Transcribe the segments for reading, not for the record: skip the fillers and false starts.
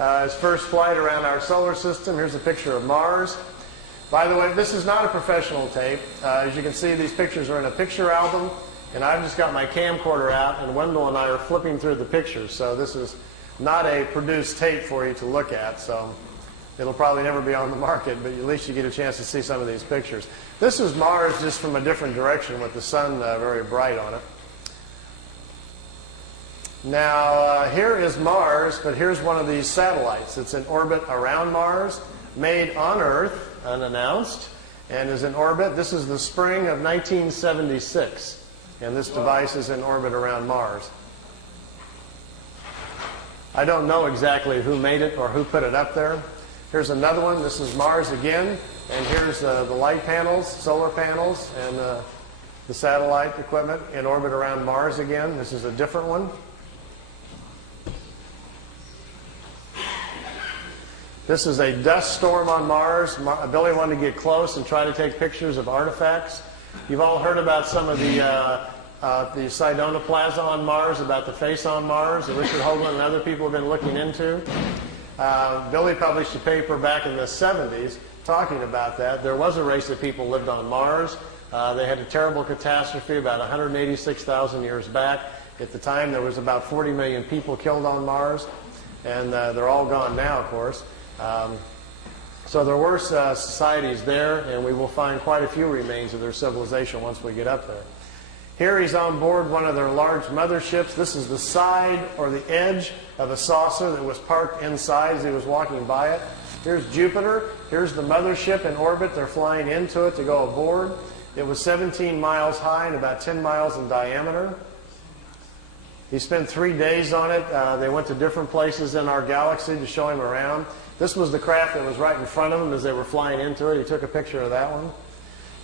His first flight around our solar system. Here's a picture of Mars. By the way, this is not a professional tape. As you can see, these pictures are in a picture album, and I've just got my camcorder out, and Wendell and I are flipping through the pictures. So this is not a produced tape for you to look at. So it'll probably never be on the market, but at least you get a chance to see some of these pictures. This is Mars just from a different direction with the sun very bright on it. Now, here is Mars, but here's one of these satellites. It's in orbit around Mars, made on Earth, unannounced, and is in orbit. This is the spring of 1976, and this device is in orbit around Mars. I don't know exactly who made it or who put it up there. Here's another one. This is Mars again, and here's the light panels, solar panels, and the satellite equipment in orbit around Mars again. This is a different one. This is a dust storm on Mars. Billy wanted to get close and try to take pictures of artifacts. You've all heard about some of the Sidonoplasma on Mars, about the face on Mars that Richard Hoagland and other people have been looking into. Billy published a paper back in the 70s talking about that. There was a race of people who lived on Mars. They had a terrible catastrophe about 186,000 years back. At the time, there was about 40 million people killed on Mars, and they're all gone now, of course. So there were societies there, and we will find quite a few remains of their civilization once we get up there. Here he's on board one of their large motherships. This is the side or the edge of a saucer that was parked inside as he was walking by it. Here's Jupiter. Here's the mothership in orbit. They're flying into it to go aboard. It was 17 miles high and about 10 miles in diameter. He spent 3 days on it. They went to different places in our galaxy to show him around. This was the craft that was right in front of him as they were flying into it. He took a picture of that one.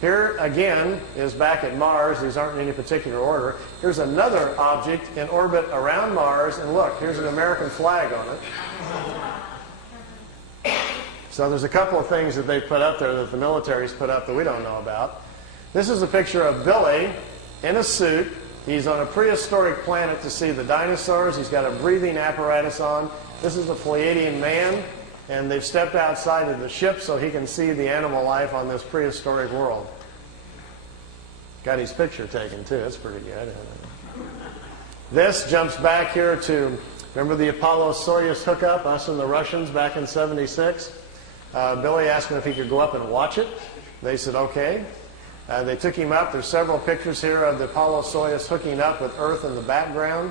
Here, again, is back at Mars. These aren't in any particular order. Here's another object in orbit around Mars. And look, here's an American flag on it. So there's a couple of things that they put up there that the military's put up that we don't know about. This is a picture of Billy in a suit. He's on a prehistoric planet to see the dinosaurs. He's got a breathing apparatus on. This is the Pleiadian man. And they've stepped outside of the ship so he can see the animal life on this prehistoric world. Got his picture taken, too. That's pretty good. This jumps back here to, remember the Apollo-Soyuz hookup, us and the Russians back in '76? Billy asked him if he could go up and watch it. They said, okay. They took him up. There's several pictures here of the Apollo-Soyuz hooking up with Earth in the background.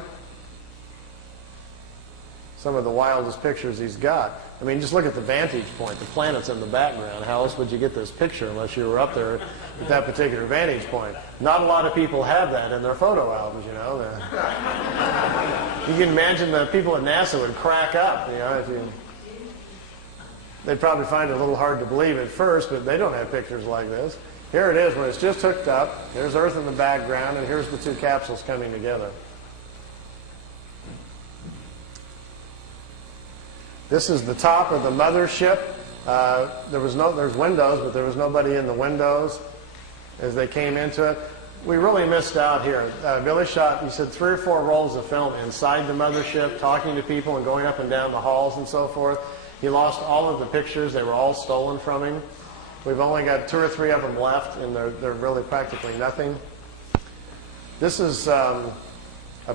Some of the wildest pictures he's got. I mean, just look at the vantage point. The planet's in the background. How else would you get this picture unless you were up there at that particular vantage point? Not a lot of people have that in their photo albums, you know. You can imagine the people at NASA would crack up, you know. They'd probably find it a little hard to believe at first, but they don't have pictures like this. Here it is when it's just hooked up. There's Earth in the background, and here's the two capsules coming together. This is the top of the mothership. There's windows, but there was nobody in the windows as they came into it. We really missed out here. Billy shot, he said, 3 or 4 rolls of film inside the mothership, talking to people and going up and down the halls and so forth. He lost all of the pictures. They were all stolen from him. We've only got 2 or 3 of them left, and they're really practically nothing. This is a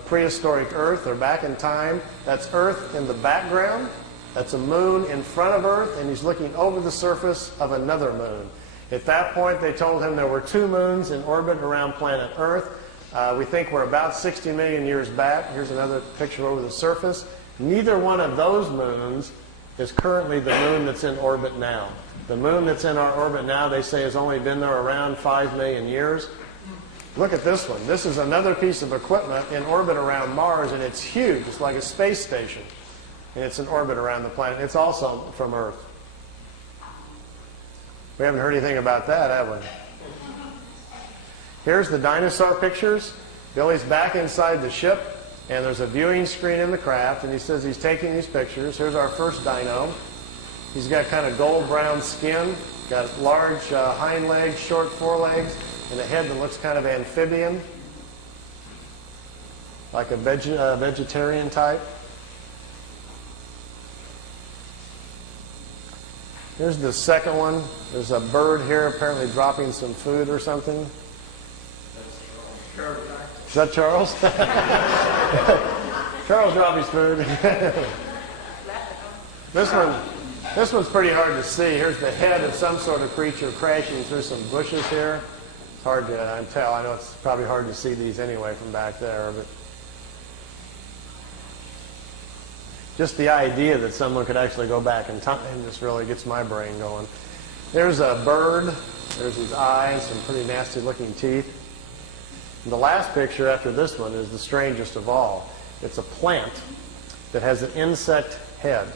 prehistoric Earth. They're back in time. That's Earth in the background. That's a moon in front of Earth, and he's looking over the surface of another moon. At that point, they told him there were 2 moons in orbit around planet Earth. We think we're about 60 million years back. Here's another picture over the surface. Neither one of those moons is currently the moon that's in orbit now. The moon that's in our orbit now, they say, has only been there around 5 million years. Look at this one. This is another piece of equipment in orbit around Mars, and it's huge. It's like a space station. And it's in orbit around the planet. It's also from Earth. We haven't heard anything about that, have we? Here's the dinosaur pictures. Billy's back inside the ship, and there's a viewing screen in the craft, and he says he's taking these pictures. Here's our first dino. He's got kind of gold-brown skin, got large hind legs, short forelegs, and a head that looks kind of amphibian, like a vegetarian type. Here's the second one. There's a bird here apparently dropping some food or something. Is that Charles? Charles dropped his food. This one's pretty hard to see. Here's the head of some sort of creature crashing through some bushes here. It's hard to tell. I know it's probably hard to see these anyway from back there, but just the idea that someone could actually go back in time just really gets my brain going. There's a bird. There's his eyes, some pretty nasty looking teeth. And the last picture after this one is the strangest of all. It's a plant that has an insect head.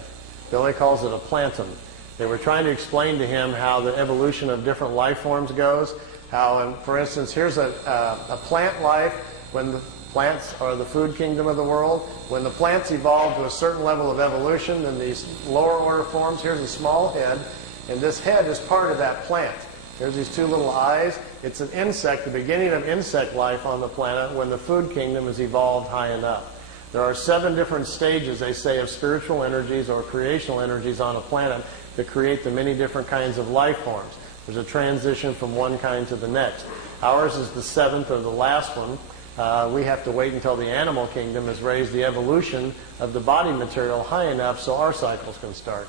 Billy calls it a plantum. They were trying to explain to him how the evolution of different life forms goes. How, for instance, here's a plant life when the plants are the food kingdom of the world. When the plants evolve to a certain level of evolution, then these lower order forms, here's a small head, and this head is part of that plant. There's these two little eyes. It's an insect, the beginning of insect life on the planet when the food kingdom has evolved high enough. There are 7 different stages, they say, of spiritual energies or creational energies on a planet that create the many different kinds of life forms. There's a transition from one kind to the next. Ours is the 7th or the last one. We have to wait until the animal kingdom has raised the evolution of the body material high enough so our cycles can start.